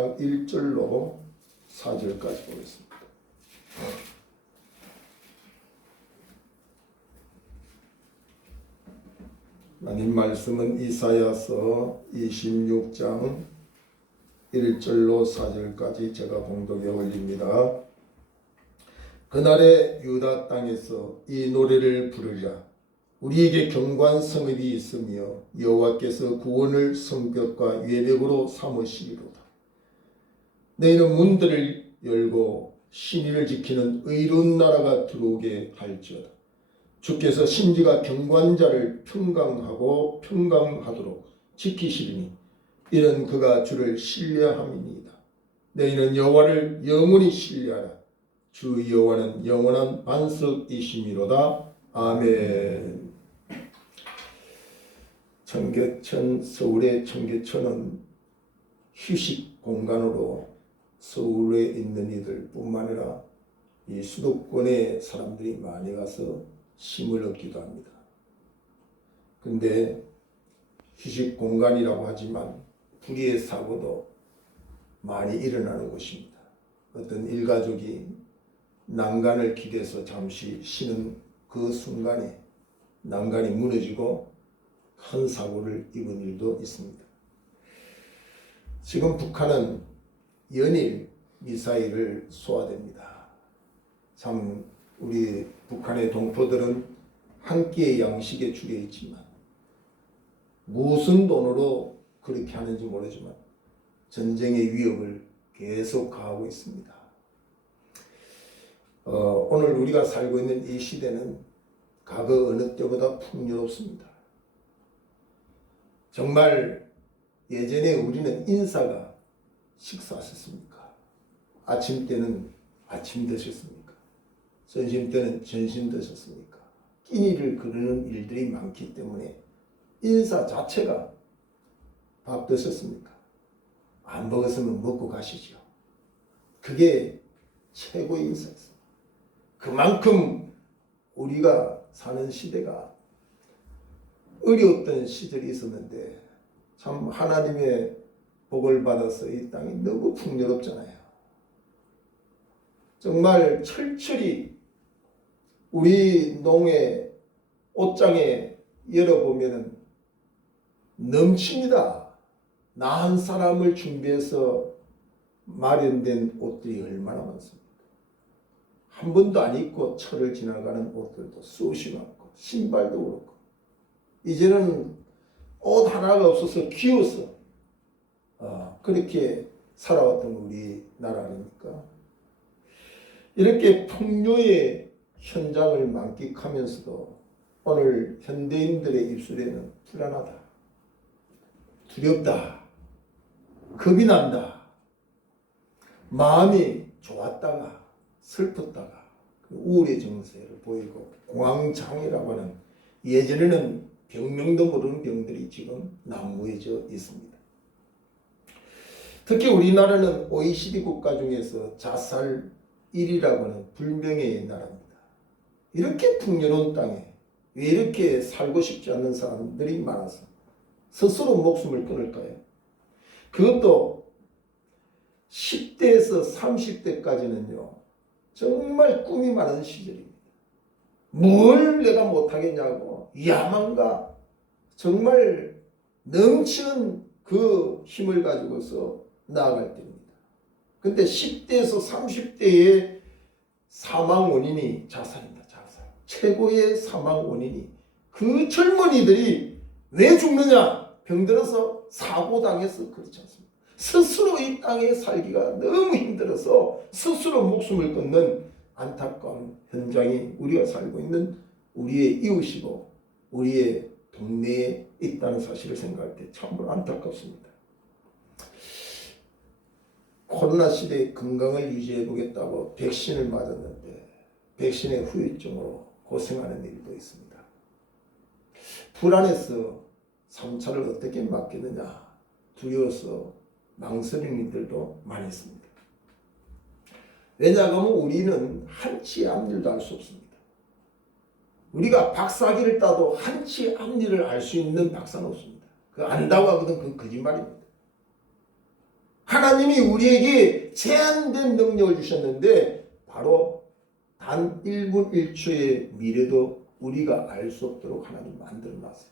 16장 1절로 4절까지 보겠습니다. 하나님 말씀은 이사야서 26장 1절로 4절까지 제가 봉독해 올립니다. 그날에 유다 땅에서 이 노래를 부르리라. 우리에게 견고한 성읍이 있으며 여호와께서 구원을 성벽과 외벽으로 삼으시리로다. 너희는 문들을 열고 신의를 지키는 의로운 나라가 들어오게 할지어다. 주께서 심지가 견고한 자를 평강하고 평강하도록 지키시리니 이는 그가 주를 신뢰함이니이다. 너희는 여호와를 영원히 신뢰하라. 주 여호와는 영원한 반석이시미로다. 아멘. 청계천, 서울의 청계천은 휴식 공간으로 서울에 있는 이들 뿐만 아니라 이 수도권의 사람들이 많이 가서 쉼을 얻기도 합니다. 근데 휴식 공간이라고 하지만 불의의 사고도 많이 일어나는 곳입니다. 어떤 일가족이 난간을 기대서 잠시 쉬는 그 순간에 난간이 무너지고 큰 사고를 입은 일도 있습니다. 지금 북한은 연일 미사일을 쏘아댑니다. 참 우리 북한의 동포들은 한 끼의 양식에 줄여 있지만 무슨 돈으로 그렇게 하는지 모르지만 전쟁의 위협을 계속 가하고 있습니다. 오늘 우리가 살고 있는 이 시대는 과거 어느 때보다 풍요롭습니다. 정말 예전에 우리는 인사가 식사하셨습니까? 아침 때는 아침 드셨습니까? 점심 때는 점심 드셨습니까? 끼니를 거르는 일들이 많기 때문에 인사 자체가 밥 드셨습니까? 안 먹었으면 먹고 가시죠. 그게 최고의 인사였습니다. 그만큼 우리가 사는 시대가 어려웠던 시절이 있었는데 참 하나님의 복을 받아서 이 땅이 너무 풍요롭잖아요. 정말 철철이 우리 농의 옷장에 열어보면 넘칩니다. 나 한 사람을 준비해서 마련된 옷들이 얼마나 많습니까? 한 번도 안 입고 철을 지나가는 옷들도 수없이 많고 신발도 그렇고 이제는 옷 하나가 없어서 귀여워서 그렇게 살아왔던 우리나라 아닙니까? 이렇게 풍요의 현장을 만끽하면서도 오늘 현대인들의 입술에는 불안하다, 두렵다, 겁이 난다, 마음이 좋았다가 슬펐다가 우울의 정세를 보이고 공황장애라고 하는 예전에는 병명도 모르는 병들이 지금 난무해져 있습니다. 특히 우리나라는 OECD 국가 중에서 자살 1위라고 하는 불명예의 나라입니다. 이렇게 풍요로운 땅에 왜 이렇게 살고 싶지 않는 사람들이 많아서 스스로 목숨을 끊을까요? 그것도 10대에서 30대까지는요 정말 꿈이 많은 시절입니다. 뭘 내가 못하겠냐고 야망과 정말 넘치는 그 힘을 가지고서 나아갈 때입니다. 근데 10대에서 30대의 사망 원인이 자살입니다. 자살. 최고의 사망 원인이 그 젊은이들이 왜 죽느냐? 병들어서 사고당해서 그렇지 않습니다. 스스로 이 땅에 살기가 너무 힘들어서 스스로 목숨을 끊는 안타까운 현장이 우리가 살고 있는 우리의 이웃이고 우리의 동네에 있다는 사실을 생각할 때 참으로 안타깝습니다. 코로나 시대에 건강을 유지해 보겠다고 백신을 맞았는데 백신의 후유증으로 고생하는 일도 있습니다. 불안해서 3차를 어떻게 맞겠느냐 두려워서 망설이는 이들도 많이 있습니다. 왜냐하면 우리는 한치 앞일도 알 수 없습니다. 우리가 박사학위를 따도 한치 앞일을 알 수 있는 박사는 없습니다. 그 안다고 하거든 그건 거짓말입니다. 하나님이 우리에게 제한된 능력을 주셨는데 바로 단 1분 1초의 미래도 우리가 알 수 없도록 하나님 만들어놨어요.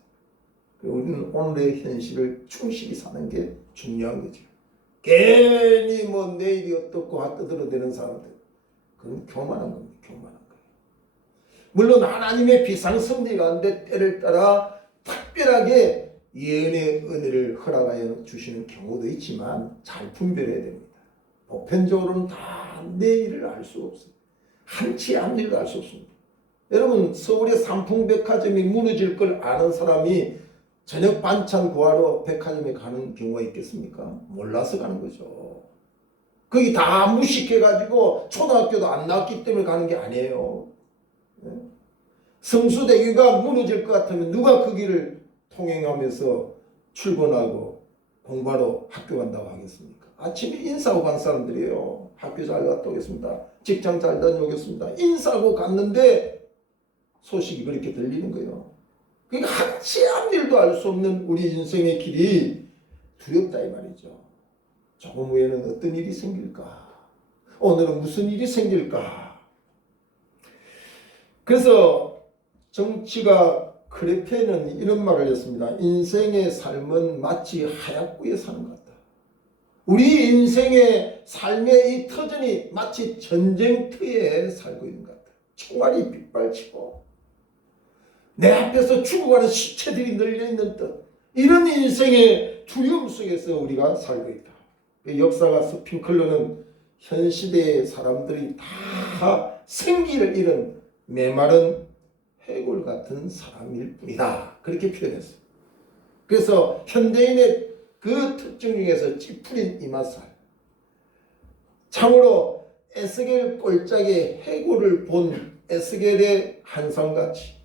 우리는 오늘의 현실을 충실히 사는 게 중요한 거죠. 괜히 뭐 내일이 어떻고 떠들어대는 사람들, 그건 교만한 겁니다. 교만한 거예요. 물론 하나님의 비상섭리 가운데 때를 따라 특별하게 예언의 은혜를 허락하여 주시는 경우도 있지만 잘 분별해야 됩니다. 보편적으로는 다 내일을 알 수 없어요. 한치 앞일도 알 수 없습니다. 여러분, 서울의 삼풍백화점이 무너질 걸 아는 사람이 저녁 반찬 구하러 백화점에 가는 경우가 있겠습니까? 몰라서 가는 거죠. 거기 다 무식해가지고 초등학교도 안 나왔기 때문에 가는 게 아니에요. 성수대교가 무너질 것 같으면 누가 그 길을 통행하면서 출근하고 공부하러 학교 간다고 하겠습니까? 아침에 인사하고 간 사람들이에요. 학교 잘 갔다 오겠습니다. 직장 잘 다녀오겠습니다. 인사하고 갔는데 소식이 그렇게 들리는 거예요. 그러니까 한치 앞일도 알 수 없는 우리 인생의 길이 두렵다 이 말이죠. 조금 후에는 어떤 일이 생길까? 오늘은 무슨 일이 생길까? 그래서 정치가 크레페는 이런 말을 했습니다. 인생의 삶은 마치 하얗구에 사는 것 같다. 우리 인생의 삶의 이 터전이 마치 전쟁터에 살고 있는 것 같다. 총알이 빗발치고 내 앞에서 죽어가는 시체들이 널려있는 듯, 이런 인생의 두려움 속에서 우리가 살고 있다. 역사가 스핑클러는 현 시대의 사람들이 다 생기를 잃은 메마른 해골 같은 사람일 뿐이다. 그렇게 표현했어요. 그래서 현대인의 그 특징 중에서 찌푸린 이마살, 참으로 에스겔 꼴짝의 해골을 본 에스겔의 한상같이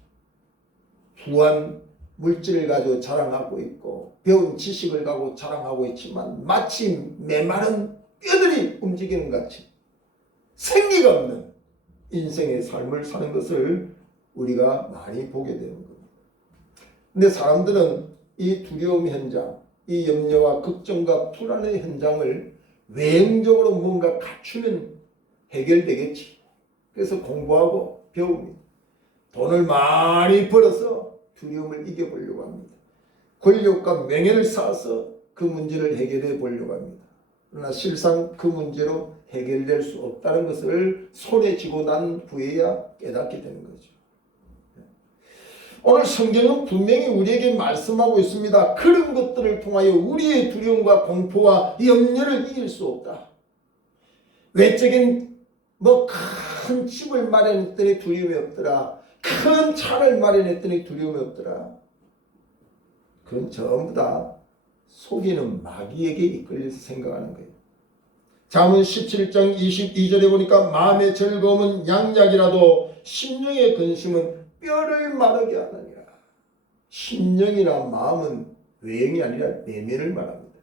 부한 물질을 가지고 자랑하고 있고 배운 지식을 가지고 자랑하고 있지만 마치 메마른 뼈들이 움직이는 같이 생기가 없는 인생의 삶을 사는 것을 우리가 많이 보게 되는 겁니다. 근데 사람들은 이 두려움 현장, 이 염려와 걱정과 불안의 현장을 외형적으로 뭔가 갖추면 해결되겠지. 그래서 공부하고 배웁니다. 돈을 많이 벌어서 두려움을 이겨보려고 합니다. 권력과 명예를 쌓아서 그 문제를 해결해 보려고 합니다. 그러나 실상 그 문제로 해결될 수 없다는 것을 손에 쥐고 난 후에야 깨닫게 되는 거죠. 오늘 성경은 분명히 우리에게 말씀하고 있습니다. 그런 것들을 통하여 우리의 두려움과 공포와 염려를 이길 수 없다. 외적인 큰 집을 마련했더니 두려움이 없더라. 큰 차를 마련했더니 두려움이 없더라. 그건 전부 다 속이는 마귀에게 이끌려서 생각하는 거예요. 잠언 17장 22절에 보니까 마음의 즐거움은 양약이라도 심령의 근심은 뼈를 마르게 하느니라. 심령이나 마음은 외형이 아니라 내면을 말합니다.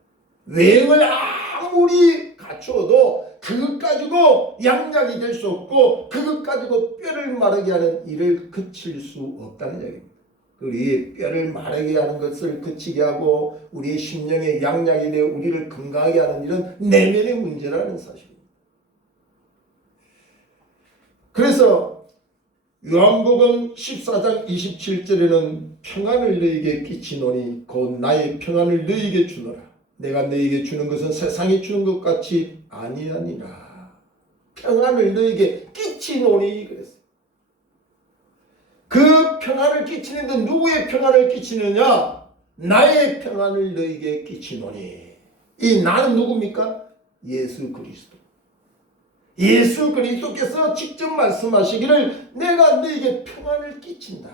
외형을 아무리 갖추어도 그것 가지고 양약이 될 수 없고 그것 가지고 뼈를 마르게 하는 일을 그칠 수 없다는 이야기입니다. 우리의 뼈를 마르게 하는 것을 그치게 하고 우리의 심령의 양약이 되어 우리를 건강하게 하는 일은 내면의 문제라는 사실입니다. 그래서 요한복음 14장 27절에는 평안을 너희에게 끼치노니 곧 나의 평안을 너희에게 주노라. 내가 너희에게 주는 것은 세상이 주는 것 같이 아니하니라. 평안을 너희에게 끼치노니 그랬어요. 그 평안을 끼치는데 누구의 평안을 끼치느냐? 나의 평안을 너희에게 끼치노니. 이 나는 누굽니까? 예수 그리스도. 예수 그리스도께서 직접 말씀하시기를 내가 너희에게 평안을 끼친다.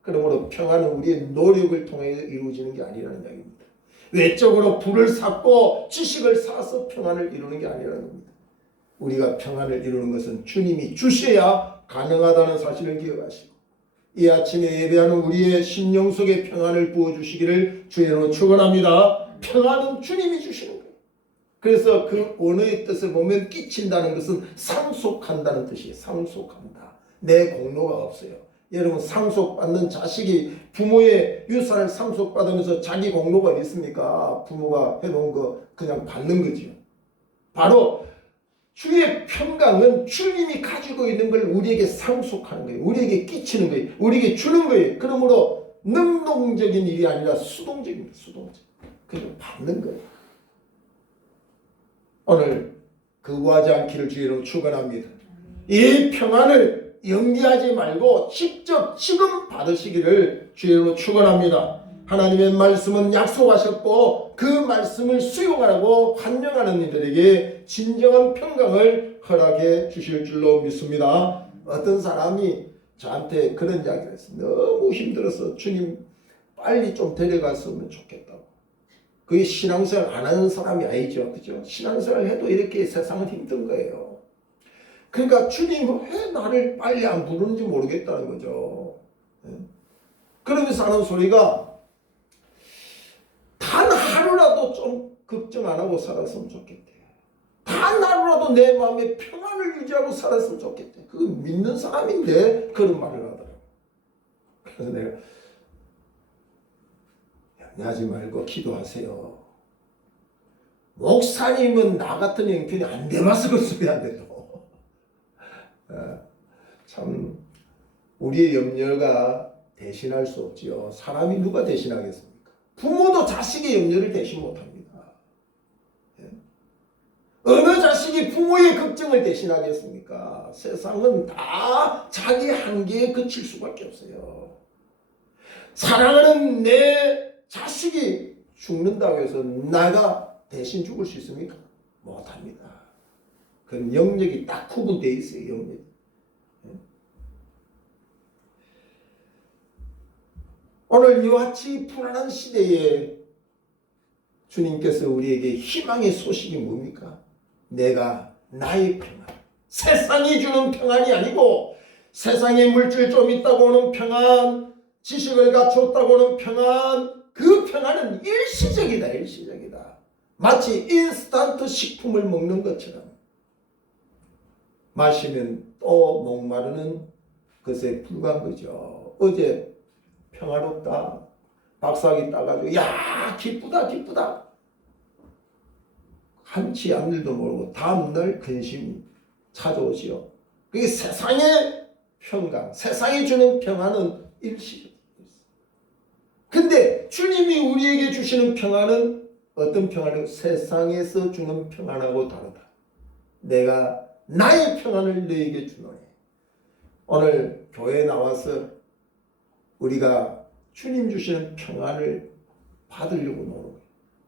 그러므로 평안은 우리의 노력을 통해 이루어지는 게 아니라는 이야기입니다. 외적으로 부를 쌓고 지식을 쌓아서 평안을 이루는 게 아니라는 겁니다. 우리가 평안을 이루는 것은 주님이 주셔야 가능하다는 사실을 기억하시고 이 아침에 예배하는 우리의 심령 속에 평안을 부어주시기를 주의로 축원합니다. 평안은 주님이 주시는 거예요. 그래서 그 언어의 뜻을 보면 끼친다는 것은 상속한다는 뜻이에요. 상속한다. 내 공로가 없어요. 여러분 상속받는 자식이 부모의 유산을 상속받으면서 자기 공로가 어디 있습니까? 부모가 해놓은 거 그냥 받는 거지요. 바로 주의 평강은 주님이 가지고 있는 걸 우리에게 상속하는 거예요. 우리에게 끼치는 거예요. 우리에게 주는 거예요. 그러므로 능동적인 일이 아니라 수동적입니다. 수동적. 그걸 받는 거예요. 오늘 거부하지 않기를 주의로 축원합니다. 이 평안을 연기하지 말고 직접 지금 받으시기를 주의로 축원합니다. 하나님의 말씀은 약속하셨고 그 말씀을 수용하라고 환영하는 이들에게 진정한 평강을 허락해 주실 줄로 믿습니다. 어떤 사람이 저한테 그런 이야기를 했어요. 너무 힘들어서 주님 빨리 좀 데려갔으면 좋겠다고. 그게 신앙생활 안 하는 사람이 아니죠. 그죠? 신앙생활 해도 이렇게 세상은 힘든 거예요. 그러니까 주님 왜 나를 빨리 안 부르는지 모르겠다는 거죠. 그러면서 하는 소리가 단 하루라도 좀 걱정 안 하고 살았으면 좋겠대. 단 하루라도 내 마음에 평안을 유지하고 살았으면 좋겠대. 그거 믿는 사람인데 그런 말을 하더라고. 그래서 내가 염려하지 말고 기도하세요. 목사님은 나 같은 형편이 안 돼봐서 그 소리 안 돼도. 참 우리의 염려가 대신할 수 없지요. 사람이 누가 대신하겠습니까? 부모도 자식의 염려를 대신 못합니다. 어느 자식이 부모의 걱정을 대신하겠습니까? 세상은 다 자기 한계에 그칠 수밖에 없어요. 사랑하는 내 자식이 죽는다고 해서 나가 대신 죽을 수 있습니까? 못합니다. 그건 영역이 딱 구분되어 있어요. 영역이. 오늘 이와 같이 불안한 시대에 주님께서 우리에게 희망의 소식이 뭡니까? 내가 나의 평안, 세상이 주는 평안이 아니고 세상에 물질 좀 있다고 오는 평안, 지식을 갖췄다고 오는 평안, 그 평안은 일시적이다. 일시적이다. 마치 인스턴트 식품을 먹는 것처럼 마시면 또 목마르는 것에 불과한 거죠. 어제 평화롭다. 박사기 따가지고 야 기쁘다 기쁘다. 한치 앞일도 모르고 다음날 근심이 찾아오지요. 그게 세상의 평강, 세상이 주는 평안은 일시적이에요. 근데 주님이 우리에게 주시는 평안은 어떤 평안이고 세상에서 주는 평안하고 다르다. 내가 나의 평안을 너에게 주노니. 오늘 교회에 나와서 우리가 주님 주시는 평안을 받으려고 노는 거예요.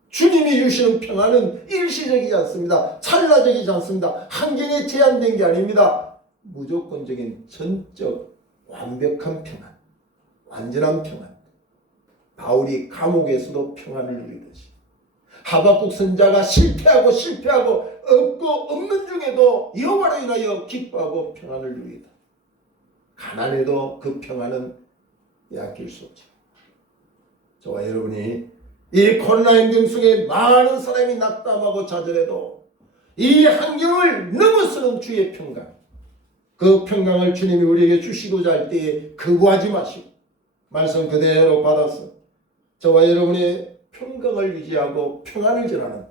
주님이 주시는 평안은 일시적이지 않습니다. 찰나적이지 않습니다. 한경에 제한된 게 아닙니다. 무조건적인 전적 완벽한 평안, 완전한 평안. 바울이 감옥에서도 평안을 누리듯이 하박국 선자가 실패하고 없고 없는 중에도 여호와로 인하여 기뻐하고 평안을 누리다. 가난해도 그 평안은 약길 수 없죠. 저와 여러분이 이 코로나 행정 속에 많은 사람이 낙담하고 좌절해도 이 환경을 넘어서는 주의 평강, 그 평강을 주님이 우리에게 주시고자 할 때에 거부하지 마시고 말씀 그대로 받아서 저와 여러분의 평강을 유지하고 평안을 전하는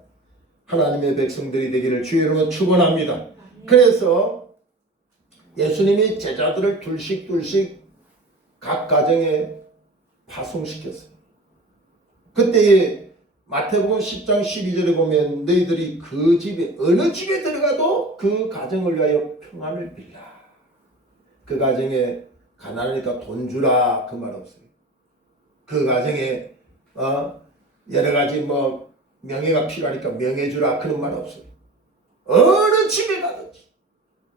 하나님의 백성들이 되기를 주의 이름으로 축원합니다. 그래서 예수님이 제자들을 둘씩 각 가정에 파송시켰어요. 그때 마태복음 10장 12절에 보면 너희들이 그 집에 어느 집에 들어가도 그 가정을 위하여 평안을 빌라. 그 가정에 가난하니까 돈 주라 그 말 없어요. 그 가정에 여러 가지 명예가 필요하니까 명예 주라 그런 말 없어요. 어느 집에 가든지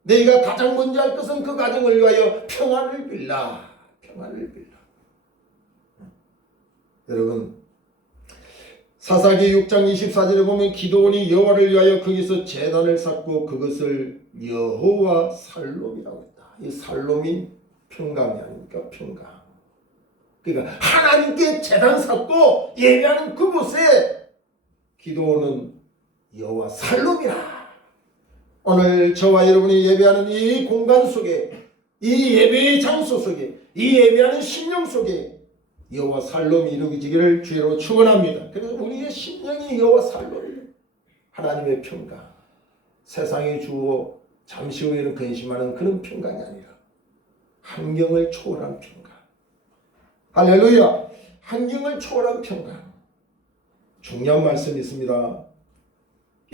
너희가 가장 먼저 할 것은 그 가정을 위하여 평안을 빌라. 평안을 빌라. 여러분 사사기 6장 24절에 보면 기도원이 여호와를 위하여 거기서 제단을 쌓고 그것을 여호와 살롬이라고 했다. 이 살롬이 평강이 아닙니까? 평강. 그러니까 하나님께 제단 쌓고 예배하는 그곳에 기도원은 여호와 살롬이라. 오늘 저와 여러분이 예배하는 이 공간 속에 이 예배의 장소 속에 이 예배하는 심령 속에 여호와 살롬이 이루어지기를 주의로 축원합니다. 그래서 우리의 심령이 여호와 살롬, 하나님의 평강, 세상에 주어 잠시 후에는 근심하는 그런 평강이 아니라 환경을 초월한 평강. 할렐루야. 환경을 초월한 평강. 중요한 말씀이 있습니다.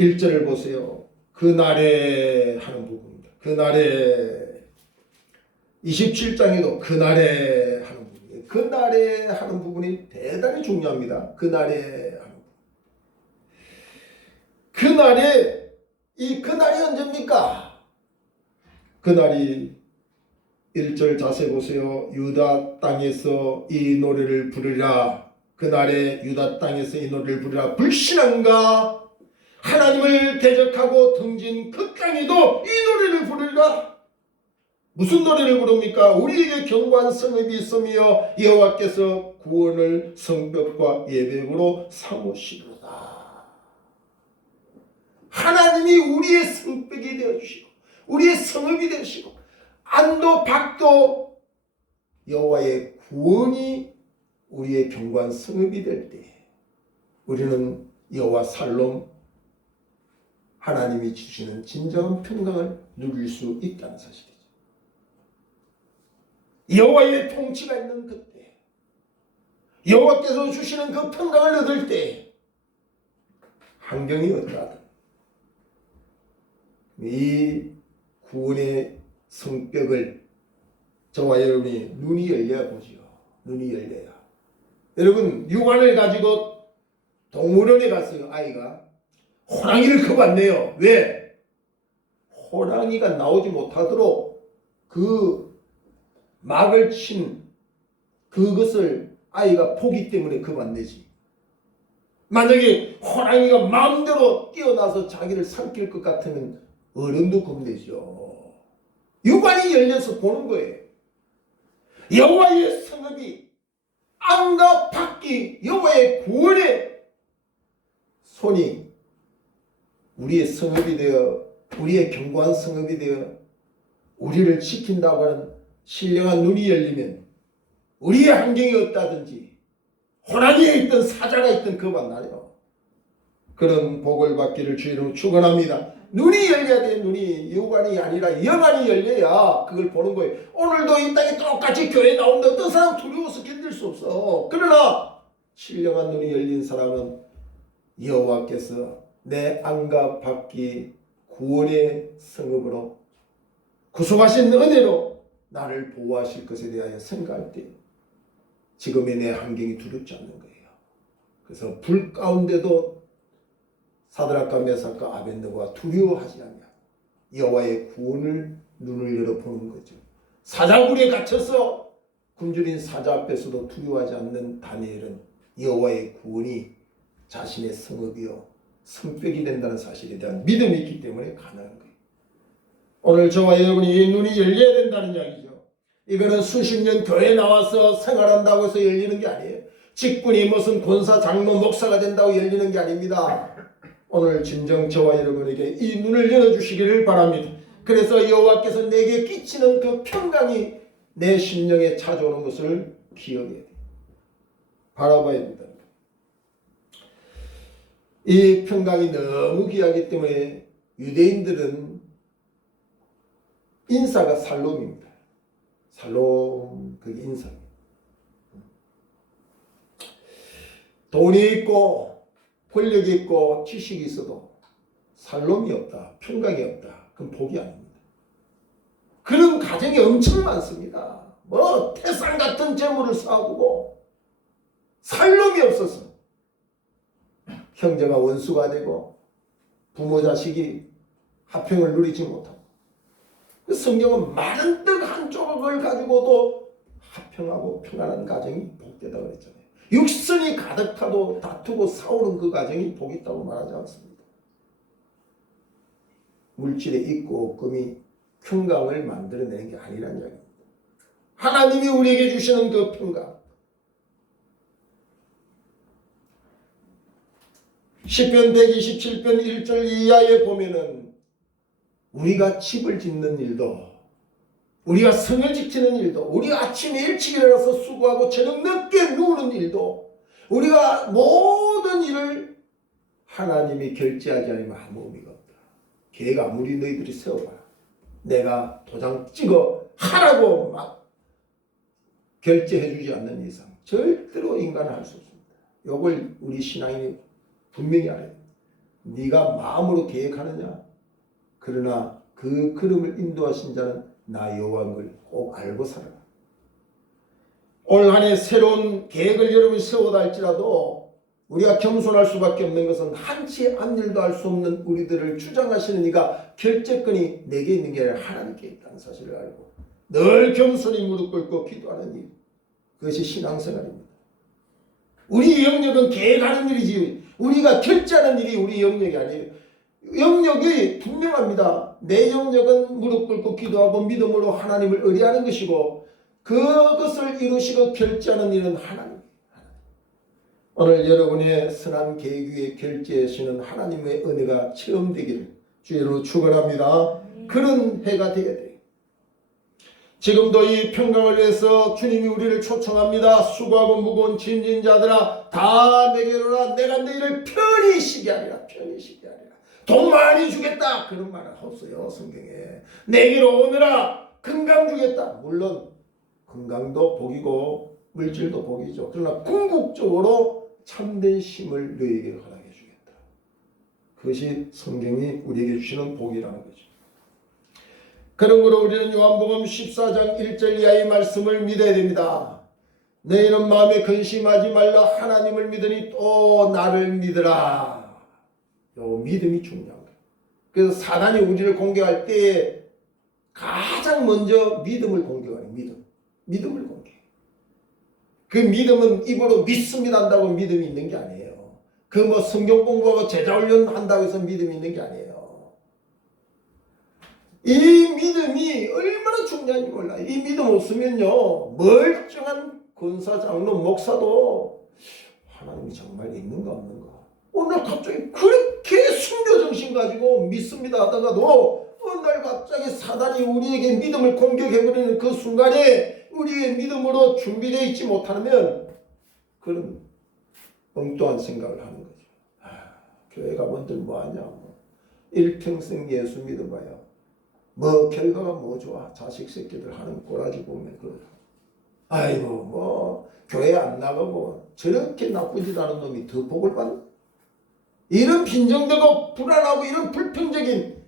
1절을 보세요. 그날에 하는 부분입니다. 그날에 27장에도 그날에 하는 부분이에요. 그날에 하는 부분이 대단히 중요합니다. 그날에 하는 부분. 그날에 그날이 언제입니까? 그날이 1절 자세히 보세요. 유다 땅에서 이 노래를 부르리라. 그날에 유다 땅에서 이 노래를 부르리라. 불신앙과 하나님을 대적하고 등진 그 땅에도 이 노래를 부르리라. 무슨 노래를 부릅니까? 우리에게 견고한 성읍이 있으며 여호와께서 구원을 성벽과 예배로 삼으시도다. 하나님이 우리의 성벽이 되어주시고 우리의 성읍이 되시고 안도 박도 여호와의 구원이 우리의 견고한 성읍이 될 때 우리는 여호와 살롬 하나님이 주시는 진정한 평강을 누릴 수 있다는 사실이죠. 여호와의 통치가 있는 그때 여호와께서 주시는 그 평강을 얻을 때 환경이 어떠하든 이 구원의 성벽을 저와 여러분이 눈이 열려야 보지요. 눈이 열려야. 여러분 육안을 가지고 동물원에 갔어요. 아이가 호랑이를 커봤네요. 왜? 호랑이가 나오지 못하도록 그 막을 친 그것을 아이가 보기 때문에 겁안내지. 만약에 호랑이가 마음대로 뛰어나서 자기를 삼킬 것 같으면 어른도 겁내죠. 육안이 열려서 보는 거예요. 여호와의 성읍이 안과 밖이 여호와의 구원의 손이 우리의 성읍이 되어 우리의 견고한 성읍이 되어 우리를 지킨다고 하는 신령한 눈이 열리면 우리의 환경이 어떠하든지 호랑이에 있던 사자가 있던 그 만나요. 그런 복을 받기를 주의 이름으로 축원합니다. 눈이 열려야 돼. 눈이 육안이 아니라 영안이 열려야 그걸 보는 거예요. 오늘도 이 땅에 똑같이 교회 나오는데 어떤 사람 두려워서 견딜 수 없어. 그러나 신령한 눈이 열린 사람은 여호와께서 내 안과 밖이 구원의 성읍으로 구속하신 은혜로 나를 보호하실 것에 대하여 생각할 때 지금의 내 환경이 두렵지 않는 거예요. 그래서 불 가운데도 사드락과 메삭과 아벳느고가 두려워하지 않냐. 여호와의 구원을 눈을 열어보는 거죠. 사자굴에 갇혀서 굶주린 사자 앞에서도 두려워하지 않는 다니엘은 여호와의 구원이 자신의 성읍이요 성벽이 된다는 사실에 대한 믿음이 있기 때문에 가능한 거예요. 오늘 저와 여러분이 이 눈이 열려야 된다는 이야기죠. 이거는 수십 년 교회에 나와서 생활한다고 해서 열리는 게 아니에요. 직분이 무슨 권사, 장로, 목사가 된다고 열리는 게 아닙니다. 오늘 진정 저와 여러분에게 이 눈을 열어주시기를 바랍니다. 그래서 여호와께서 내게 끼치는 그 평강이 내 심령에 찾아오는 것을 기억해야 돼요. 바라봐야 된다. 이 평강이 너무 귀하기 때문에 유대인들은 인사가 살롬입니다. 살롬 그게 인사입니다. 돈이 있고 권력이 있고 지식이 있어도 살롬이 없다, 평강이 없다, 그건 복이 아닙니다. 그런 가정이 엄청 많습니다. 뭐 태산 같은 재물을 쌓아두고 살롬이 없어서 형제가 원수가 되고 부모 자식이 화평을 누리지 못하고 성경은 많은 떡 한 조각을 가지고도 화평하고 평안한 가정이 복되다고 그랬잖아요. 육선이 가득하도 다투고 싸우는 그 가정이 복 있다고 말하지 않습니다. 물질에 있고 없음이 평강을 만들어내는 게 아니라는 이야기입니다. 하나님이 우리에게 주시는 그 평강. 시편 127편 1절 이하에 보면은 우리가 집을 짓는 일도 우리가 성을 지키는 일도 우리가 아침에 일찍 일어나서 수고하고 저녁 늦게 누우는 일도 우리가 모든 일을 하나님이 결제하지 않으면 아무 의미가 없다. 계획 아무리 너희들이 세워봐라. 내가 도장 찍어 하라고 막 결제해주지 않는 이상 절대로 인간은 할 수 없습니다. 이걸 우리 신앙인이 분명히 알아야 됩니다. 네가 마음으로 계획하느냐? 그러나 그 걸음을 인도하신 자는 나 여호와인 걸 꼭 알고 살아라. 올 한 해 새로운 계획을 여러분이 세우다 할지라도 우리가 겸손할 수밖에 없는 것은 한치 앞일도 알 수 없는 우리들을 주장하시는 이가 결재권이 내게 있는 게 아니라 하나님께 있다는 사실을 알고 늘 겸손히 무릎 꿇고 기도하는 일, 그것이 신앙생활입니다. 우리 영역은 계획하는 일이지 우리가 결제하는 일이 우리 영역이 아니에요. 영역이 분명합니다. 내 영역은 무릎 꿇고 기도하고 믿음으로 하나님을 의뢰하는 것이고 그것을 이루시고 결제하는 일은 하나님. 오늘 여러분의 선한 계획 위에 결제하시는 하나님의 은혜가 체험되기를 주의로 축원합니다. 그런 해가 되어야 돼요. 지금도 이 평강을 위해서 주님이 우리를 초청합니다. 수고하고 무거운 짐진 자들아 다 내게로 오라. 내가 너희를 편히 쉬게 하리라. 편히 쉬게 하리라. 돈 많이 주겠다 그런 말은 없어요. 성경에. 내게로 오너라. 건강 주겠다. 물론 건강도 복이고 물질도 복이죠. 그러나 궁극적으로 참된 힘을 너희에게 허락해 주겠다. 그것이 성경이 우리에게 주시는 복이라는 거죠. 그러므로 우리는 요한복음 14장 1절 이하의 말씀을 믿어야 됩니다. 너희는 마음에 근심하지 말라. 하나님을 믿으니 또 나를 믿으라. 요 믿음이 중요한 거예요. 그래서 사단이 우리를 공격할 때 가장 먼저 믿음을 공격하는 믿음을 공격해. 그 믿음은 입으로 믿습니다 한다고 믿음이 있는 게 아니에요. 그 뭐 성경 공부하고 제자 훈련 한다고 해서 믿음이 있는 게 아니에요. 이 믿음이 얼마나 중요한지 몰라요. 이 믿음 없으면요 멀쩡한 권사, 장로, 목사도 하나님이 정말 있는가 없는가 오늘 갑자기 그렇게 순교정신 가지고 믿습니다 하다가도 어느 날 갑자기 사단이 우리에게 믿음을 공격해버리는 그 순간에 우리의 믿음으로 준비되어 있지 못하면 그런 엉뚱한 생각을 하는 거죠. 교회 가본들 뭐하냐 일평생 예수 믿어봐야 뭐 결과가 뭐 좋아. 자식 새끼들 하는 꼬라지 보면 아이고 뭐 교회 안 나가고 저렇게 나쁜 짓 하는 놈이 더 복을 받나? 이런 빈정되고 불안하고 이런 불평적인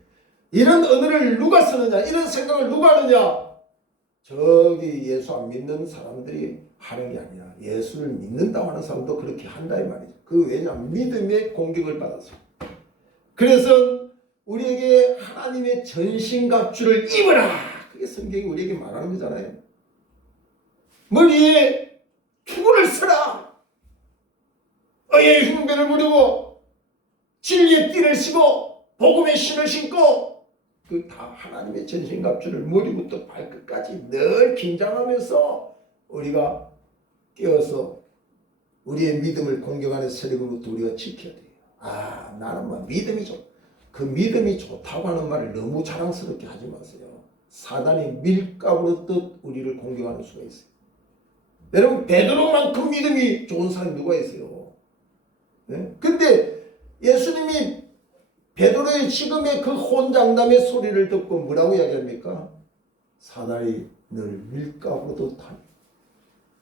이런 언어를 누가 쓰느냐, 이런 생각을 누가 하느냐? 저기 예수 안 믿는 사람들이 하는 게 아니라 예수를 믿는다고 하는 사람도 그렇게 한다 이 말이죠. 그 왜냐하면 믿음의 공격을 받아서. 그래서 우리에게 하나님의 전신갑주를 입으라. 그게 성경이 우리에게 말하는 거잖아요. 머리에 투구를 쓰라. 의의 흉배를 부리고 진리의 띠를 쓰고 복음의 신을 신고 그 다 하나님의 전신갑주를 머리부터 발끝까지 늘 긴장하면서 우리가 깨어서 우리의 믿음을 공격하는 세력으로부터 우리가 지켜야 돼요. 나는 뭐 믿음이 좋다. 그 믿음이 좋다고 하는 말을 너무 자랑스럽게 하지 마세요. 사단이 밀가루로 뜻 우리를 공격하는 수가 있어요. 여러분 베드로만큼 믿음이 좋은 사람이 누가 있어요? 네? 근데 예수님이 베드로의 지금의 그 혼장담의 소리를 듣고 뭐라고 이야기합니까? 사단이 너를 밀가루로 타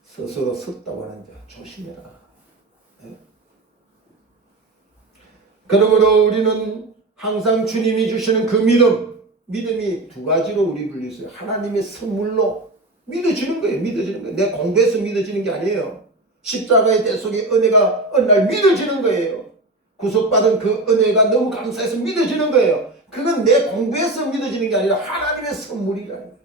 스스로 섰다고 하는 자 조심해라. 네? 그러므로 우리는 항상 주님이 주시는 그 믿음이 두 가지로 우리 분류 있어요. 하나님의 선물로 믿어지는 거예요. 믿어지는 거예요. 내 공부해서 믿어지는 게 아니에요. 십자가의 대 속에 은혜가 어느 날 믿어지는 거예요. 구속받은 그 은혜가 너무 감사해서 믿어지는 거예요. 그건 내 공부해서 믿어지는 게 아니라 하나님의 선물이라는 거예요.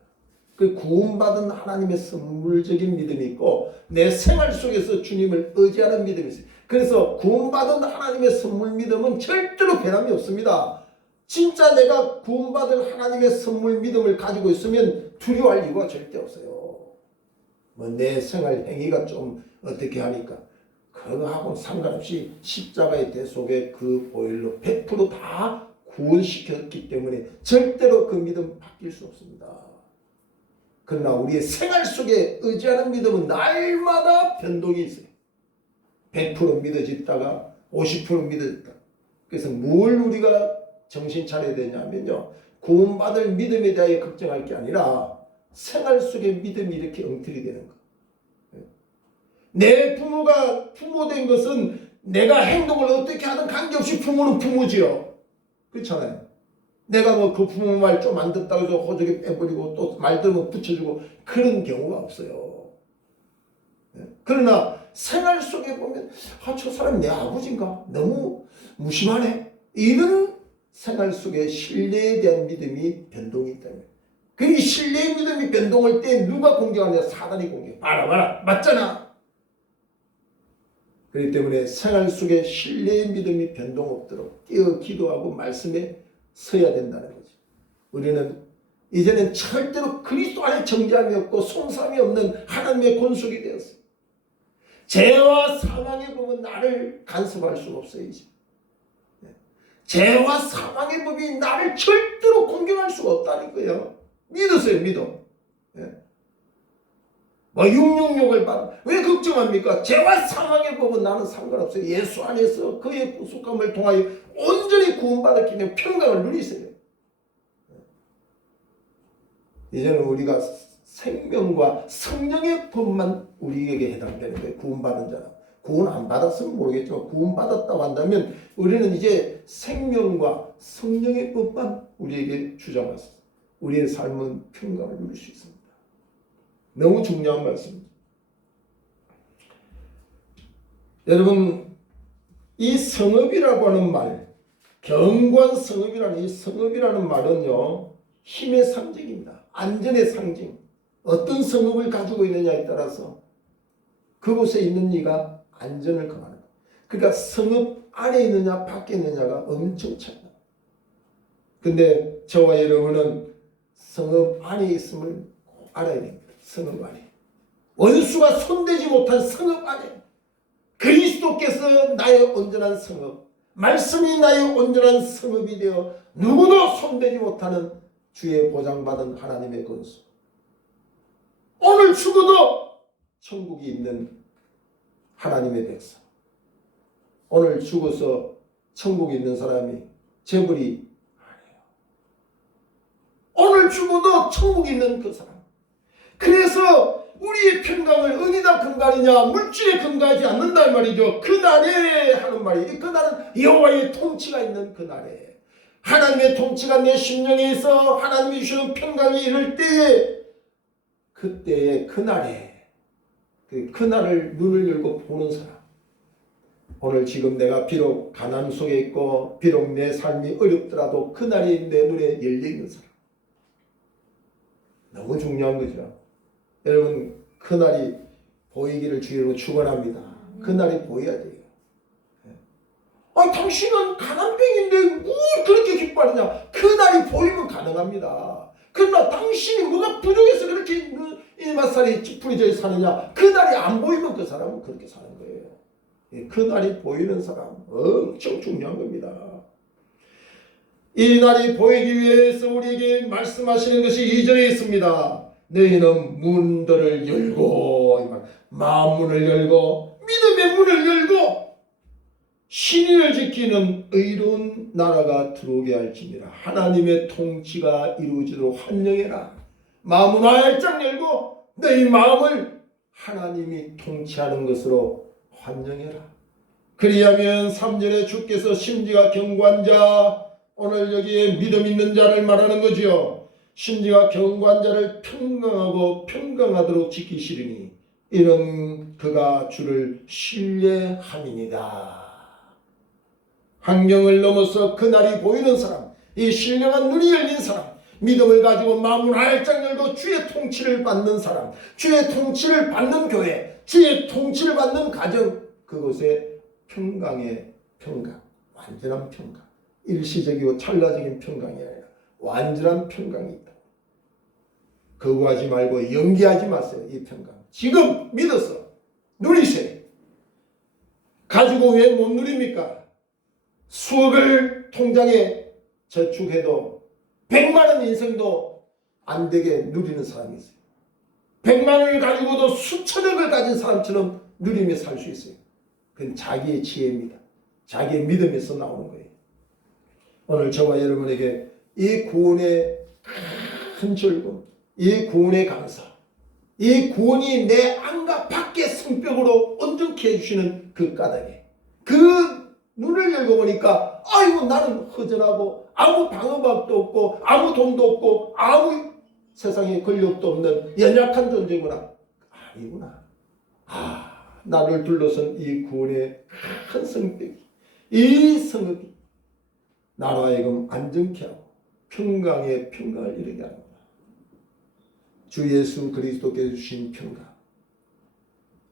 그 구원받은 하나님의 선물적인 믿음이 있고 내 생활 속에서 주님을 의지하는 믿음이 있어요. 그래서 구원받은 하나님의 선물 믿음은 절대로 변함이 없습니다. 진짜 내가 구원받은 하나님의 선물 믿음을 가지고 있으면 두려워할 이유가 절대 없어요. 뭐 내 생활 행위가 좀 어떻게 하니까 그거하고는 상관없이 십자가의 대속에 그 보혈로 100% 다 구원시켰기 때문에 절대로 그 믿음 바뀔 수 없습니다. 그러나 우리의 생활 속에 의지하는 믿음은 날마다 변동이 있어요. 100% 믿어졌다가 50% 믿어졌다. 그래서 뭘 우리가 정신 차려야 되냐면요, 구원받을 믿음에 대하여 걱정할 게 아니라 생활 속에 믿음이 이렇게 엉터리 되는 거. 내 부모가 부모 된 것은 내가 행동을 어떻게 하든 관계없이 부모는 부모지요. 그렇잖아요. 내가 뭐 그 부모 말 좀 안 듣다고 해서 호적에 빼버리고 또 말 들으면 붙여주고 그런 경우가 없어요. 그러나 생활 속에 보면 저 사람 내 아버지인가? 너무 무심하네. 이런 생활 속에 신뢰에 대한 믿음이 변동이 있다면, 그 신뢰의 믿음이 변동할 때 누가 공격하냐? 사단이 공격해. 봐라 맞잖아. 그렇기 때문에 생활 속에 신뢰의 믿음이 변동 없도록 뛰어 기도하고 말씀에 서야 된다는 거지. 우리는 이제는 절대로 그리스도 안에 정죄함이 없고 송삼이 없는 하나님의 권속이 되었어요. 죄와 사망의 법은 나를 간섭할 수가 없어요. 이제 죄와 사망의 법이 나를 절대로 공격할 수가 없다는 거예요. 믿으세요. 믿어. 뭐 666을 받아 왜 걱정합니까? 죄와 사망의 법은 나는 상관없어요. 예수 안에서 그의 구속함을 통하여 온전히 구원받았기 때문에 평강을 누리세요. 이제는 우리가 생명과 성령의 법만 우리에게 해당되는 거예요. 구원받은 자라. 구원 안 받았으면 모르겠지만 구원받았다고 한다면 우리는 이제 생명과 성령의 법만 우리에게 주장하셔서 우리의 삶은 평강을 누릴 수 있습니다. 너무 중요한 말씀입니다. 여러분, 이 성읍이라고 하는 말, 경관 성읍이라는 이 성읍이라는 말은요, 힘의 상징입니다. 안전의 상징. 어떤 성읍을 가지고 있느냐에 따라서 그곳에 있는 이가 안전을 금하는 거예요. 그러니까 성읍 안에 있느냐 밖에 있느냐가 엄청 차이다. 근데 저와 여러분은 성읍 안에 있음을 꼭 알아야 됩니다. 성읍 안에. 원수가 손대지 못한 성읍 안에 그리스도께서 나의 온전한 성읍, 말씀이 나의 온전한 성읍이 되어 누구도 손대지 못하는 주의 보장받은 하나님의 권수. 오늘 죽어도 천국이 있는 하나님의 백성. 오늘 죽어서 천국이 있는 사람이 재벌이 아니에요. 오늘 죽어도 천국이 있는 그 사람. 그래서 우리의 평강을 어디다 근거하느냐? 물질에 근거하지 않는단 말이죠. 그날에 하는 말이, 그날은 여호와의 통치가 있는 그날에, 하나님의 통치가 내 심령에 있어 하나님이 주시는 평강이 이를 때에, 그때에 그날에 그날을 눈을 열고 보는 사람. 오늘 지금 내가 비록 가난 속에 있고 비록 내 삶이 어렵더라도 그날이 내 눈에 열려있는 사람. 너무 중요한 거죠. 여러분, 그날이 보이기를 주의로 축원합니다. 그날이 보여야 돼요. 당신은 가난뱅인데 뭘 그렇게 기뻐하느냐? 그날이 보이면 가능합니다. 그러나 당신이 뭐가 부족해서 그렇게 이맛살이 찌푸리져 사느냐? 그날이 안 보이면 그 사람은 그렇게 사는 거예요. 그날이 보이는 사람 엄청 중요한 겁니다. 이 날이 보이기 위해서 우리에게 말씀하시는 것이 2절에 있습니다. 너희는 문들을 열고, 마음문을 열고 믿음의 문을 열고 신의를 지키는 의로운 나라가 들어오게 할지니라. 하나님의 통치가 이루어지도록 환영해라. 마음은 활짝 열고 너희 마음을 하나님이 통치하는 것으로 환영해라. 그리하면 3절에 주께서 심지가 견고한 자, 오늘 여기에 믿음 있는 자를 말하는 거지요. 심지가 견고한 자를 평강하고 평강하도록 지키시리니 이는 그가 주를 신뢰함이니이다. 환경을 넘어서 그날이 보이는 사람, 이 신령한 눈이 열린 사람, 믿음을 가지고 마음을 활짝 열고 주의 통치를 받는 사람, 주의 통치를 받는 교회, 주의 통치를 받는 가정, 그곳에 평강의 평강, 완전한 평강, 일시적이고 찰나적인 평강이 아니라 완전한 평강이 있다. 거부하지 말고 연기하지 마세요. 이 평강 지금 믿어서 누리세요. 가지고 왜 못 누립니까? 수억을 통장에 저축해도 100만 원 인생도 안 되게 누리는 사람이 있어요. 100만 원을 가지고도 수천억을 가진 사람처럼 누리며 살 수 있어요. 그건 자기의 지혜입니다. 자기의 믿음에서 나오는 거예요. 오늘 저와 여러분에게 이 구원의 큰 즐거움, 이 구원의 감사, 이 구원이 내 안과 밖의 성벽으로 온전케 해주시는 그 까닭에 그 눈을 열고 보니까 아이고 나는 허전하고 아무 방어막도 없고 아무 돈도 없고 아무 세상에 권력도 없는 연약한 존재구나. 아니구나. 나를 둘러선 이 구원의 큰 성벽이, 이 성읍이 나로 하여금 안정케 하고 평강에 평강을 이루게 하는구나. 주 예수 그리스도께서 주신 평강,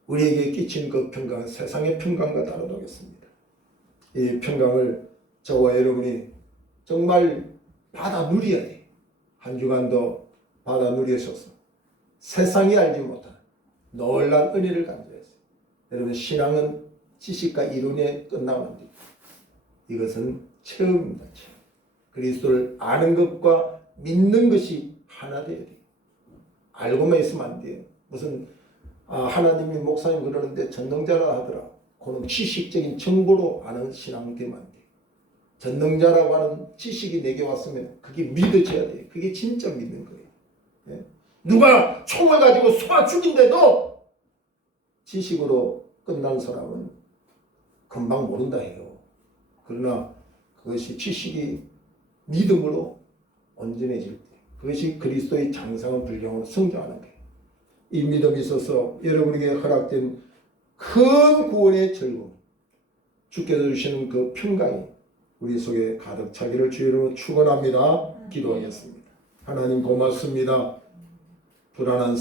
우리에게 끼친 그 평강은 세상의 평강과 다르다겠습니다. 이 평강을 저와 여러분이 정말 받아 누려야 돼. 한 주간도 받아 누리셔서 세상이 알지 못한 놀란 은혜를 간주했어요. 여러분, 신앙은 지식과 이론에 끝나면 안 됩니다. 이것은 체험입니다. 체험. 그리스도를 아는 것과 믿는 것이 하나 되어야 돼요. 알고만 있으면 안 돼요. 무슨 하나님이 목사님 그러는데 전능자라 하더라. 그는 지식적인 정보로 아는 신앙이 되면 안 돼요. 전능자라고 하는 지식이 내게 왔으면 그게 믿어져야 돼요. 그게 진짜 믿는 거예요. 예? 누가 총을 가지고 쏘아 죽인데도 지식으로 끝난 사람은 금방 모른다 해요. 그러나 그것이 지식이 믿음으로 온전해질 때, 그것이 그리스도의 장성한 불경으로 성장하는 거예요. 이 믿음이 있어서 여러분에게 허락된 큰 구원의 즐거움, 주께서 주시는 그 평강이 우리 속에 가득 차기를 주의 이름으로 축원합니다. 기도하겠습니다. 하나님 고맙습니다. 불안한